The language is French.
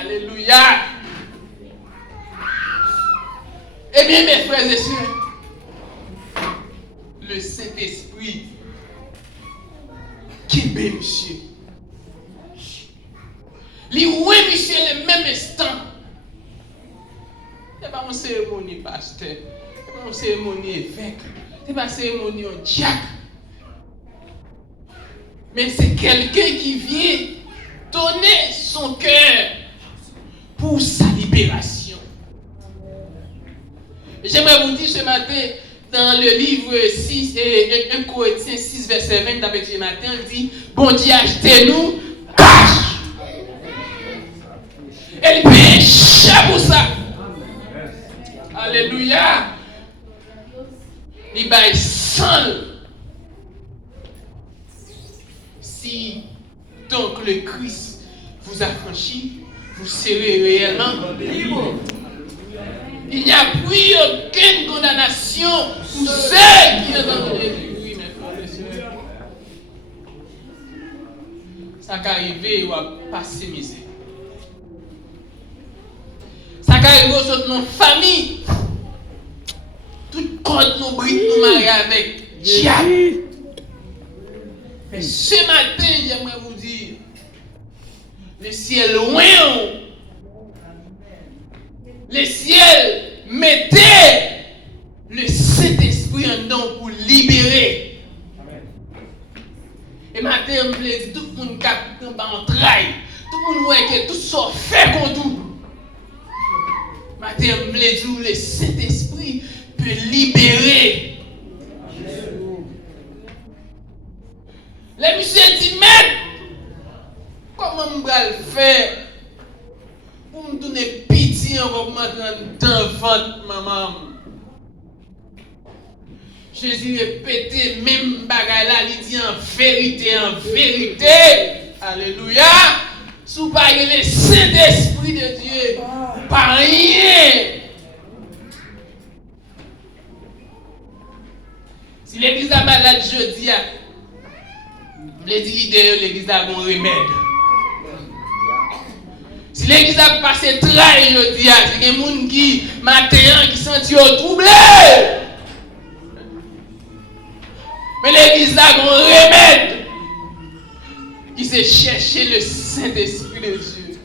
Alléluia. Eh bien, mes frères et sœurs, le Saint-Esprit qui est monsieur. Lui, oui, monsieur, le même instant. Ce n'est pas une cérémonie pasteur, ce n'est pas une cérémonie évêque, ce n'est pas une cérémonie en diacre. Mais c'est quelqu'un qui vient donner son cœur pour sa libération. J'aimerais vous dire ce matin, dans le livre 6, et 1 Corinthiens 6, verset 20, avec ce matin, on dit, bon Dieu, achetez-nous, cash. Elle paye cher pour ça. Alléluia. Il baille seul. Si donc le Christ vous a franchi, vous serez réellement libre. Il n'y a plus aucune condamnation pour ceux qui ont Jésus. Oui, mes frères et sœurs. Ça qui arrive, ou à passer misère. Ça qui arrive aux notre famille. Tout code nous bride nous marier avec diable. Mais ce matin, j'aimerais vous dire, le ciel loin, le ciel mettait le Saint-Esprit en nous pour libérer. Et matin, je me dis, tout le monde capte en trail, tout le monde voit que tout ça fait contre tout. Matin, je me dis, le Saint-Esprit peut libérer. Le monsieur dit, mais comment je vais le faire pour me donner pitié en dans le ventre, maman? Jésus répétait même bagaille là, il dit en vérité, alléluia, sous pas le Saint-Esprit de Dieu, pas rien. Si l'église a malade jeudi, je dis l'idée, l'église a un remède. Si l'église a passé trahi, je dis, c'est des gens qui, matin, qui sont troublés. Mais l'église a un remède qui c'est chercher le Saint-Esprit de Dieu.